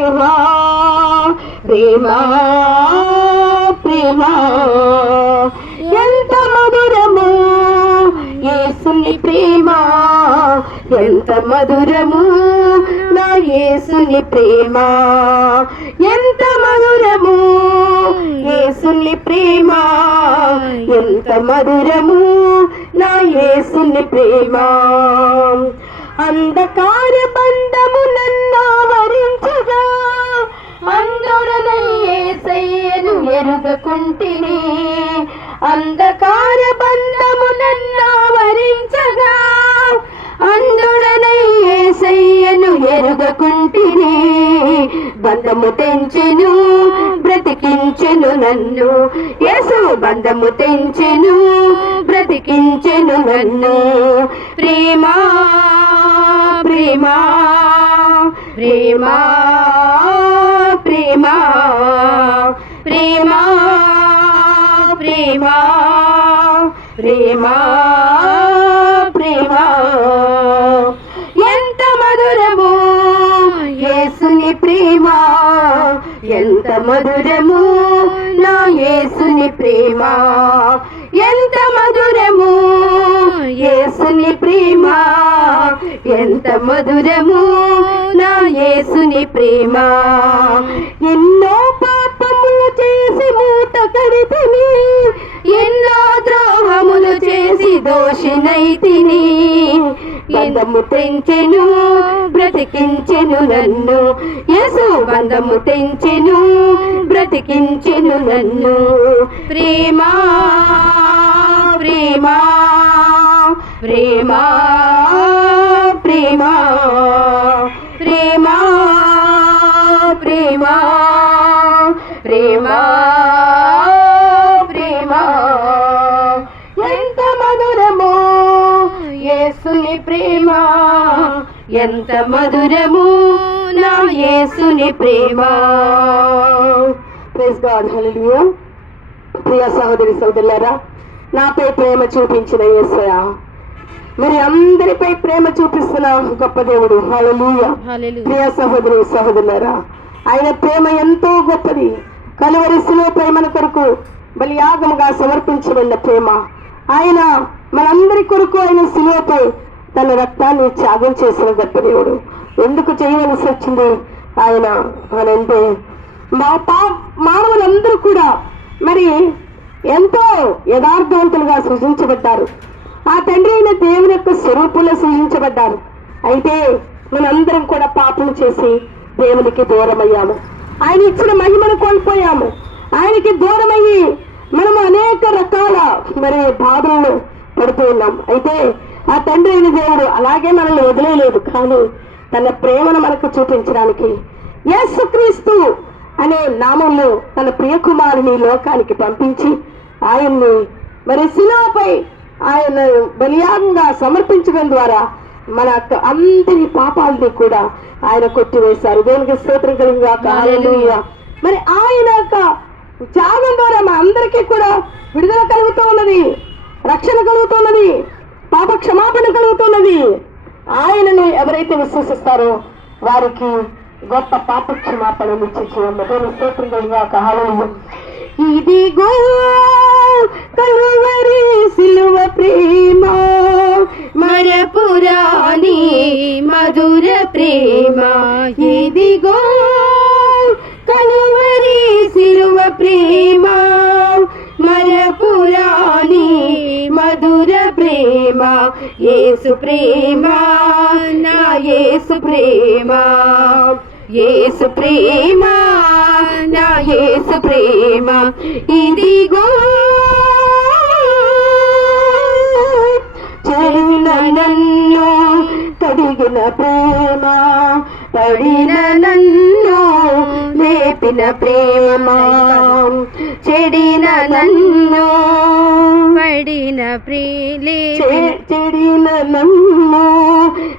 ప్రేమ ప్రేమ ఎంత మధురము యేసుని ప్రేమ, ఎంత మధురము నా యేసుని ప్రేమ, ఎంత మధురము యేసుని ప్రేమ, ఎంత మధురము నా యేసుని ప్రేమ. అంధకార బంధము నన్ను వరించగా అందుడనై యేసయ్యను ఎరుగకుంటిని, అంధకార బంధము నన్ను వరించగా అందుడనై యేసయ్యను ఎరుగకుంటిని. బంధము తెంచెను బ్రతికించెను నన్ను, యేసు బంధము తెంచెను బ్రతికించెను నన్ను. ప్రేమ ప్రేమ ప్రేమ ప్రేమ ప్రేమ ప్రేమ ప్రేమ ప్రేమ ఎంత మధురము యేసుని ప్రేమ, ఎంత మధురము నా యేసుని ప్రేమ, ఎంత మధురము యేసుని ప్రేమ, ఎంత మధురము నా యేసుని ప్రేమ. ఎన్నో పాపములు చేసి మూట కడితిని, ఎన్నో ద్రోహములు చేసి దోషినైతిని. బంధము తెంచెను బ్రతికించెను నన్ను, యేసు బంధము తెంచెను బ్రతికించెను నన్ను. ప్రేమ ప్రేమ ప్రేమ ప్రేమ ప్రేమ ప్రేమ ప్రేమ ప్రేమ ఎంత మధురము యేసుని ప్రేమ, ఎంత మధురము నా యేసుని ప్రేమ. Praise god, hallelujah. ప్రియ సహోదరి సహోదరులారా, నాపై ప్రేమ చూపించిన యేసయ్య మరి అందరిపై ప్రేమ చూపిస్తున్న గొప్ప దేవుడు. హల్లెలూయా. ప్రియ సహోదరి సహోదరులారా, ఆయన ప్రేమ ఎంతో గొప్పది. కలువరి శిలువపై మన కొరకు బలియాగముగా సమర్పించబడిన ప్రేమ. ఆయన మనందరి కొరకు ఆయన శిలువపై తన రక్తాన్ని త్యాగం చేసిన గొప్ప దేవుడు. ఎందుకు చేయవలసి వచ్చింది ఆయన అనంటే, మానవులందరూ కూడా మరి ఎంతో యథార్థవంతులుగా సృజించబడ్డారు. ఆ తండ్రి అయిన దేవుని యొక్క స్వరూపంలో సృజించబడ్డారు. అయితే మనందరం కూడా పాపం చేసి దేవునికి దూరం అయ్యాము. ఆయన ఇచ్చిన మహిమను కోల్పోయాము. ఆయనకి దూరమయ్యి మనము అనేక రకాల మరి బాధలను పడుతూ ఉన్నాం. అయితే ఆ తండ్రి అయిన దేవుడు అలాగే మనల్ని వదిలేయలేదు, కానీ తన ప్రేమను మనకు చూపించడానికి యేసుక్రీస్తు అనే నామంలో తన ప్రియకుమారుని లోకానికి పంపించి ఆయన్ని మరి శిలువపై ఆయన బలియాగంగా సమర్పించడం ద్వారా మన అందరి పాపాలని కూడా ఆయన కొట్టివేశారు. దేవునికి స్తోత్రం కలుగుగాక. హల్లెలూయా. మరి ఆయన యొక్క త్యాగం ద్వారా మా అందరికీ కూడా విడుదల కలుగుతూ ఉన్నది, రక్షణ కలుగుతున్నది, పాప క్షమాపణ కలుగుతున్నది. ఆయనను ఎవరైతే విశ్వసిస్తారో వారికి గొప్ప పాప క్షమాపణ దేవుని స్తోత్రం కలుగుగాక. హల్లెలూయా. ఇదిగో కలువరి సిలువ ప్రేమ, మరపురాని మధుర ప్రేమ. ఇదిగో కలువరి సిలువ ప్రేమ, మరపురాని మధుర ప్రేమ. యేసు ప్రేమ నా యేసు ప్రేమ, యేసు ప్రేమ నా యేసు ప్రేమ. ఇదిగో చెరిగిన నన్ను తడిగిన ప్రేమ, పడిన నన్ను లేపిన ప్రేమ. చెడిన నన్ను పడిన చెడిన నన్ను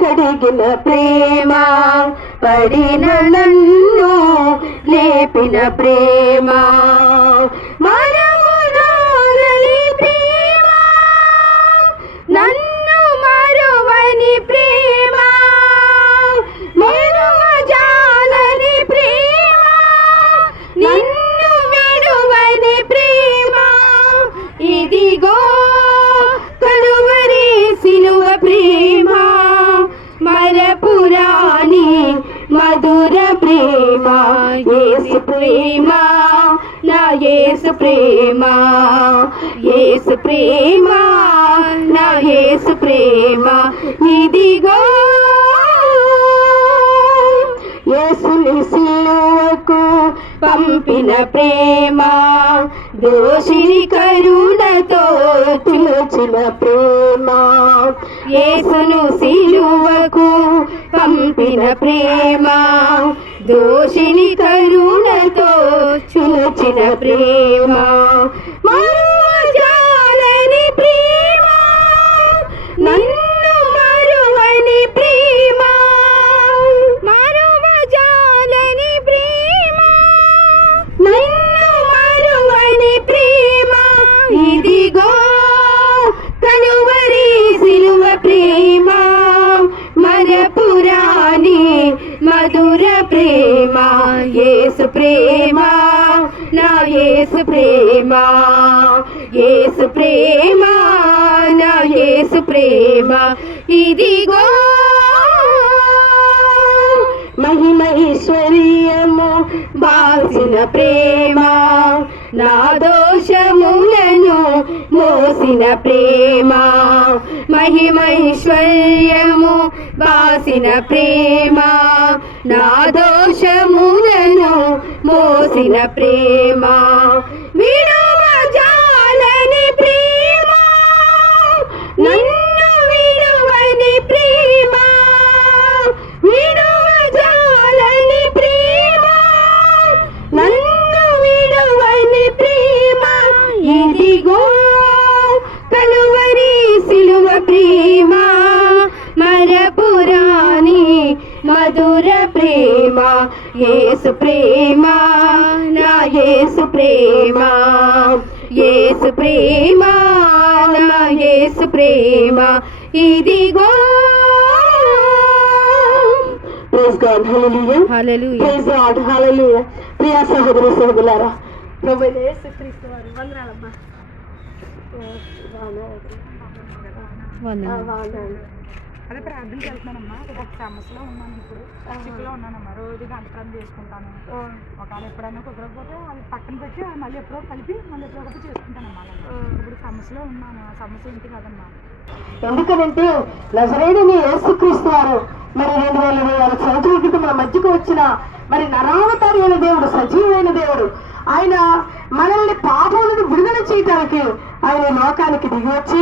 కడిగిన ప్రేమ, పడిన నన్ను లేపిన ప్రేమ. మరవని ప్రేమ, నన్ను మరువని ప్రేమ, మరువజాలని ప్రేమ. మధుర ప్రేమ యేసు ప్రేమ నా యేసు ప్రేమ యేసు ప్రేమ నా యేసు ప్రేమ ఇదిగో యేసుని సిలువకు పంపిన ప్రేమ దోషిని కరుణతో పిలిచిన ప్రేమ యేసును సిలువకు పంపిన ప్రేమ దోషిని కరుణతో పిలిచిన ప్రేమ మరువజాలని ప్రేమ నన్ను మరువని ప్రేమ మరువజాలని ప్రేమ నన్ను మరువని ప్రేమ ఇదిగో కలువరి సిలువ ప్రేమ మరపురాని మధుర ప్రేమ యేసు ప్రేమ నా యేసు ప్రేమ యేసు ప్రేమ నా యేసు ప్రేమ ఇదిగో మహిమైశ్వర్యము బాసిన ప్రేమ నా దోషములను మోసిన ప్రేమ మహిమైశ్వర్యము బాసిన ప్రేమ నా దోషములను మోసిన ప్రేమ విడువజాలని ప్రేమ నన్ను విడువని ప్రేమ విడువజాలని ప్రేమ నన్ను విడువని ప్రేమ ఇదిగో కలువరి సిలువ ప్రేమ మరపురాని మధుర ప్రేమ యేసు ప్రేమ నా యేసు ప్రేమ యేసు ప్రేమ నా యేసు ప్రేమ ఇదిగో praise god hallelujah hallelujah praise god hallelujah ప్రియ సహోదరి సహోదరులారా ప్రభువైన యేసుక్రీస్తు వారి వందనాలమ్మా అదే ప్రార్థనకి వెళ్తున్నానమ్మా ఒక సమస్యలో ఉన్నాను ఇప్పుడు చిక్కులో ఉన్నానమ్మా రోజు గంటలు చేసుకుంటాను ఒకవేళ ఎప్పుడైనా కుదరకపోతే అది పక్కన పెట్టి మళ్ళీ ఎప్పుడో కలిపి మళ్ళీ ఎప్పుడో ఒకటి చేసుకుంటానమ్మా ఇప్పుడు సమస్యలో ఉన్నాను ఆ సమస్య ఏంటి కదమ్మా ఎందుకంటే నజరేయుడైన యేసుక్రీస్తు వారు మరి 2000 సంవత్సరాల క్రితం మన మధ్యకు వచ్చిన మరి నరావతారి అయిన దేవుడు సజీవమైన దేవుడు ఆయన మనల్ని పాపములను విడుదల చేయడానికి ఆయన లోకానికి దిగి వచ్చి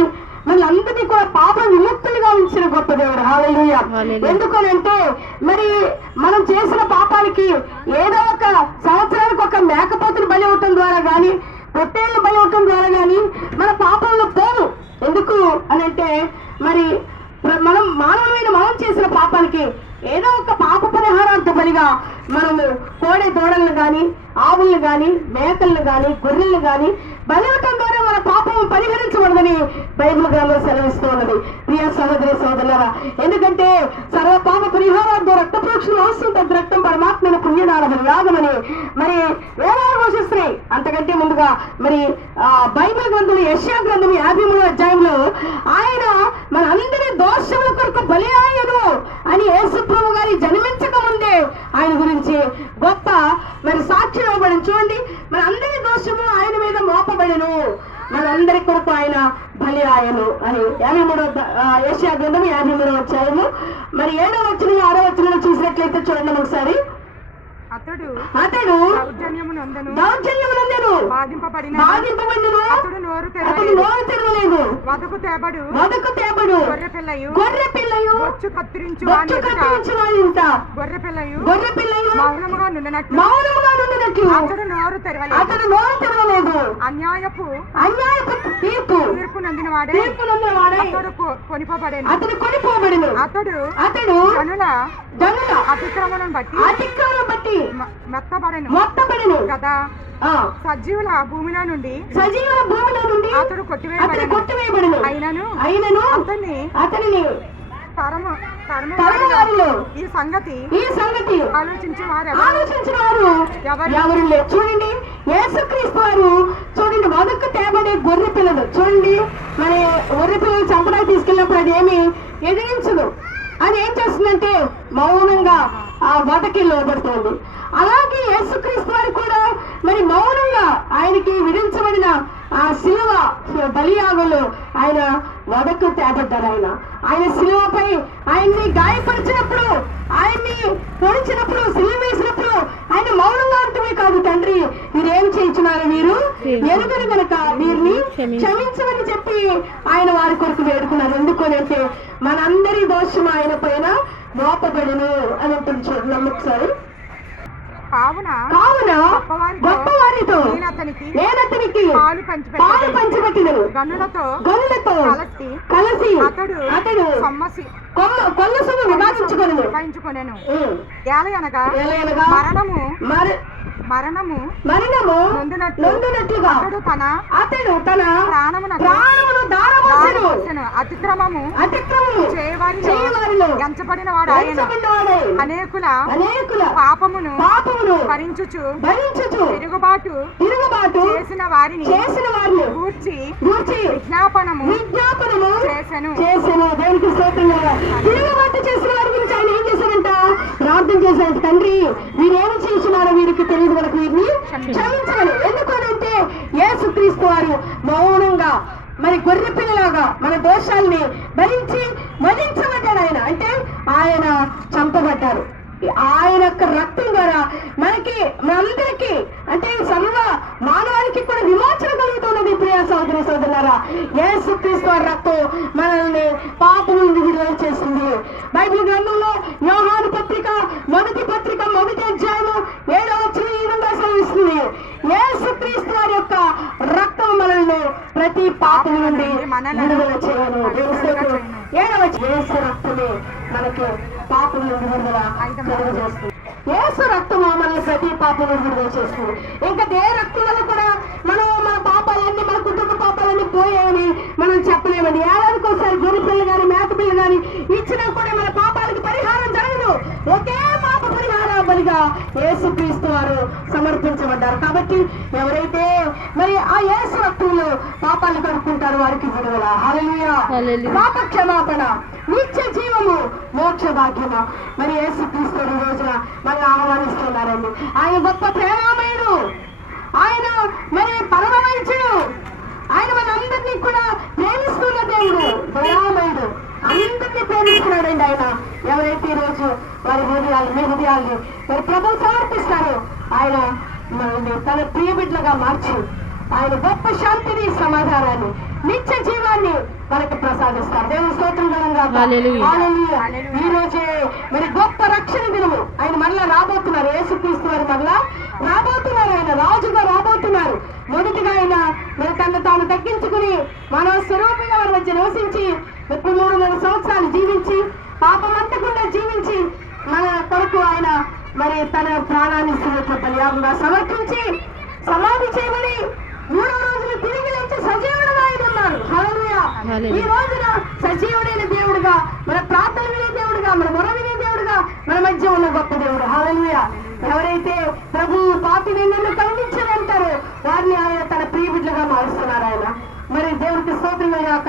మనందరినీ కూడా పాప విముక్తులుగా ఉంచిన గొప్ప దేవుడు హల్లెలూయా ఎందుకనంటే మరి మనం చేసిన పాపానికి ఏదో ఒక సంవత్సరానికి ఒక మేకపోతుని బలి ఇవ్వటం ద్వారా కానీ పొట్టేళ్ళు బలి ఇవ్వటం ద్వారా కానీ మన పాపంలో పోవు ఎందుకు అని అంటే మరి మనం మానవులైన మనం చేసిన పాపానికి ఏదో ఒక పాప పరిహారార్థ బలిగా మనము కోడి దూడలను కానీ ఆవులను కానీ మేకలను కానీ గొర్రెలను కానీ బలివటం ద్వారా మన పాపం పరిహరించబడదని బైబిల్ గ్రంథం సెలవిస్తూ ఉన్నది ప్రియ సహోదరి సహోదరులారా ఎందుకంటే సర్వ పాప పరిహారార్థం రక్త ప్రోక్షణ అవసరం తగ్గ రక్తం పరమాత్మైన పుణ్యనారమని యాగమని మరి వేదాలు ఘోషిస్తున్నాయి అంతకంటే ముందుగా మరి బైబిల్ గ్రంథం యెషయా గ్రంథం 53వ అధ్యాయంలో ఆయన మన అందరి దోషముల కొరకు బలి ఆయను అని యేసుప్రభు గారి జన్మించక ముందే ఆయన గురించి గొప్ప మరి సాక్ష్యం ఇవ్వబడింది చూడండి మన అందరి దోషము ఆయన మీద మోపబడెను మనందరి కొరకు ఆయన బలి ఆయను అని 53వ యెషయా గ్రంథం 53వ అధ్యాయము మరి 7వ వచనం 6వ వచనం చూసినట్లయితే చూడండి ఒకసారి అతడు దౌర్జన్యమునందెను బాధింపబడిన అతడు నోరు తెరవలేదు వదకు తేబడు గొర్రె పిల్లయు బొచ్చు కత్తిరించు గొర్రె పిల్లయు మౌనముగా నుండినట్లు అతడు నోరు తెరవలేదు అన్యాయపు తీర్పు నొందిన వాడే అతడు కొనిపోబడెను అతడు జనుల అతిక్రమణం బట్టి మెత్తబడెను కదా సజీవుల భూమిలో నుండి అతడు కొట్టివేయబడెను అయినను అతనిని ఈ సంగతి ఆలోచించిన వారు ఎవరు లేరు చూడండి యేసుక్రీస్తు వారు చూడండి వదకు తేబడే గొర్రె పిల్లలు చూడండి మరి గొర్రె పిల్లలు చంపడానికి తీసుకెళ్ళినప్పుడు అది ఏమి ఎదిరించదు అది ఏం చేస్తుందంటే మౌనంగా ఆ వధకి లోబడుతోంది. అలాగే యేసుక్రీస్తు వారు కూడా మరి మౌనంగా ఆయనకి విధించబడిన ఆ శిలువ బలియాగంలో ఆయన వధకు తేబడ్డారు. ఆయన శిలువపై ఆయన్ని గాయపరిచినప్పుడు, ఆయన్ని పొడిచినప్పుడు, శిలువ వేసినప్పుడు ఆయన మౌనంగా ఉండటమే కాదు, తండ్రి మీరేం చేయించున్నారు, మీరు ఎరుగరు కనుక వీరిని క్షమించమని చెప్పి ఆయన వారి కొరకు వేడుకున్నారు. ఎందుకనంటే మనందరి దోషం ఆయన పైన మోపబడును అని ఉంటుంది. చూడండి ఒకసారి. కావున గొప్పవారితో నేనతనికి పాలు పంచిపెట్టినను, గనులతో కలిసి అతడు కొల్ల సొమ్ము విభాగించుకొనెను. ఏలయనగా మరణము నొందునట్లుగా అతడు తన ప్రాణమును దారవోసెను. అతిక్రమము చేయవారిలో ఎంచబడిన వాడు అనేకుల పాపమును భరించుచు తిరుగుబాటు చేసిన వారిని గూర్చి విజ్ఞాపనము చేసెను. దేవునికి స్తోత్రం. తిరుగుబాటు చేసిన వారి గురించి ఆయన ఏం చేశారంట? ప్రార్థన చేశారంట. తండ్రి వీరేమి చేస్తున్నారో వీరికి తెలియదు, మనకు వీరిని క్షమించాలి. ఎందుకనంటే యేసుక్రీస్తు వారు మౌనంగా మరి గొర్రె పిల్లలాగా మన దోషాల్ని భరించి వధించబడ్డాడు. ఆయన అంటే ఆయన చంపబడ్డారు. ఆయన యొక్క రక్తం ద్వారా మనందరికీ అంటే సర్వ మానవానికి కూడా విమోచన కలుగుతున్నది. ప్రియ సోదరి సోదరులారా, యేసుక్రీస్తు వారి రక్తం మనల్ని పాపం నుండి విడుదల చేస్తుంది. బైబిల్ గ్రంథంలో యోహాను పత్రిక మొదటి అధ్యాయము 7వ వచనం ఈ విధంగా సెలవిస్తుంది. యేసుక్రీస్తు వారి యొక్క రక్తం మనల్ని ప్రతి పాపం నుండి విడుదల చేయను. 7వ యేసు రక్తమే మనకి పాపం నుండి విడుదల కలుగజేస్తుంది. యేసు రక్తము మనల్ని ప్రతి పాపం నుండి విడుదల చేస్తుంది. ఇంకా ఏ రక్తం వల్ల కూడా మనం మన పాపాలన్నీ, మన కుటుంబ పాపాలన్నీ పోయాయని మనం చెప్పలేమండి. ఏడాదికి ఒకసారి గొర్రె పిల్ల కానీ మేక పిల్ల కానీ ఇచ్చినా కూడా మన పాపాలకి పరిహారం జరగదు. ఒకే పాప పరిహార బలిగా యేసుక్రీస్తు వారు సమర్పించబడ్డారు. కాబట్టి ఎవరైతే మరి ఆ యేసు రక్తంలో పాపాలు కడుక్కుంటారో వారికి విడుదల, హల్లెలూయా, పాప క్షమాపణ, నిత్య జీవము, మోక్ష భాగ్యము. మరి యేసుక్రీస్తు ఈ రోజున మనల్ని ఆహ్వానిస్తున్నారండి. ఆయన గొప్ప ప్రేమామయుడు, ఆయన మరి పరమ వైద్యుడు, ఆయన మనందరినీ కూడా ప్రేమిస్తున్న దేవుడు, దయామయుడు, అందరినీ ప్రేమిస్తున్నాడండి. ఆయన ఎవరైతే ఈ రోజు వారి మీ హృదయాల్ని మరి ప్రభువు సమర్పిస్తారో ఆయన మనల్ని తన ప్రియ బిడ్డలుగా మార్చి ఆయన గొప్ప శాంతిని, సమాధానాన్ని, నిత్య జీవాన్ని మనకు ప్రసాదిస్తారు. దేవుని స్తోత్రం ఈ రోజే మరి గొప్ప రక్షణ దినము. ఆయన మళ్ళా రాబోతున్నారు. యేసుక్రీస్తు వారు మళ్ళా రాబోతున్నారు. ఆయన రాజుగా రాబోతున్నారు. మొదటిగా ఆయన మరి తను తాను తగ్గించుకుని మన స్వరూపంగా వారి మధ్య నివసించి 300 సంవత్సరాలు జీవించి పాపమంతకుండా జీవించి మన కొరకు ఆయన మరి తన ప్రాణాన్ని బలియాగంగా సమర్పించి సమాధి చేయమని 3వ రోజున తిరిగి లేచి సజీవుడుగా ఆయన ఉన్నారు. హల్లెలూయా. ఈ రోజున సజీవుడైన దేవుడుగా, మన ప్రార్థన వినే దేవుడుగా, మన మొర వినే దేవుడుగా మన మధ్య ఉన్న గొప్ప దేవుడు. హల్లెలూయా. ఎవరైతే ప్రభు పాపిని నన్ను కరుణించనంటారో వారిని ఆయన తన ప్రియ బిడ్డలుగా మారుస్తున్నారు. ఆయన మరి దేవుడికి స్తోత్రం అయ్యాక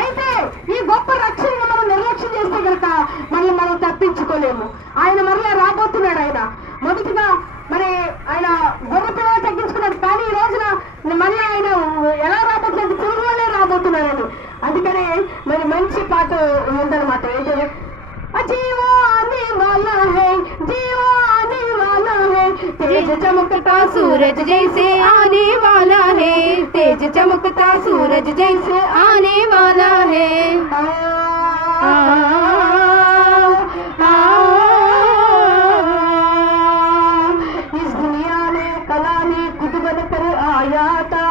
అయితే ఈ గొప్ప రక్షణ మనం నిర్లక్ష్యం చేస్తే కనుక మనం తప్పించుకోలేము. ఆయన మరలా రాబోతున్నాడు. ఆయన మొదటిగా మరి ఆయన గొర్రె పిల్లలు తగ్గించుకున్నాడు. కానీ ఈ రోజున మళ్ళీ ఆయన ఎలా రాబోతున్నారు? తిరుగులోనే రాబోతున్నారని. అందుకనే మరి మంచి పాట ఉందన్నమాట. ఏంటంటే జీవో आने वाला है, जीवो आने वाला है, तेज चमकता सूरज जैसे आने वाला है, तेज चमकता सूरज जैसे आने वाला है. इस दुनिया में कला ने खुद बनकर आया था,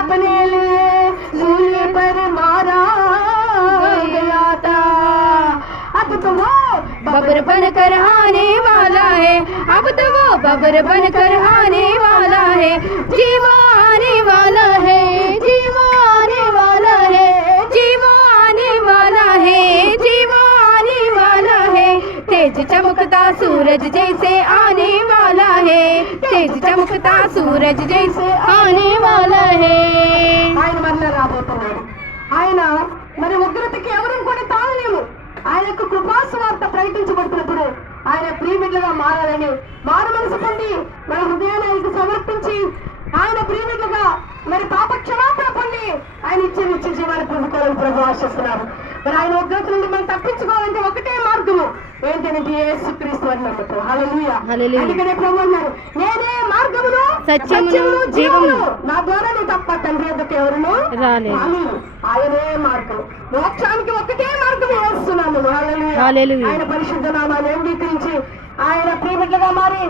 अपने लिए सूली पर मारा गया था. अब तो वो बबर बनकर आने वाला है, अब तो वो बबर बनकर आने वाला है. जीवो आने वाला है, जीवो आने वाला है, जीवो आने वाला है, जीवो आने वाला है. तेज चमकता सूरज जैसे आने वाला है, तेज चमकता सूरज जैसे आने वाला है. ఆయన మరలా రాబోతున్నాడు. ఆయన మరి ఉగ్రతకి ఎవరు కూడా తాళలేము. ఆయన యొక్క కృపాసువార్త ప్రకటించబడుతున్నప్పుడు ఆయన ప్రియమిట్లుగా మారాలని మారు మనసు పొంది మన హృదయాన్ని ఆయనకు సమర్పించి ఆయన ప్రియమిట్లుగా మరి పాప క్షమాపణ పొంది ఆయన ఇచ్చే నిత్య జీవాన్ని పొందుకోవాలని ప్రభు ఆశిస్తున్నారు. మరి ఆయన ఉగ్రత నుండి మనం తప్పించుకోవాలంటే ఒకటే మార్గము ఏంటంటే యేసుక్రీస్తు అని నమ్మటం. హల్లెలూయా. అందుకనే ప్రభు అన్నారు, నేనే మార్గమును సత్యమును జీవమును, నా ద్వారా నువ్వు తప్ప తండ్రి వద్దకు ఎవరును రాలేరు. ఆయనే మార్గము, మోక్షానికి ఒకటే మార్గము వేస్తున్నాను. హల్లెలూయా. ఆయన పరిశుద్ధ నామాన్ని అంగీకరించి ఆయన ప్రియమిట్లుగా మారి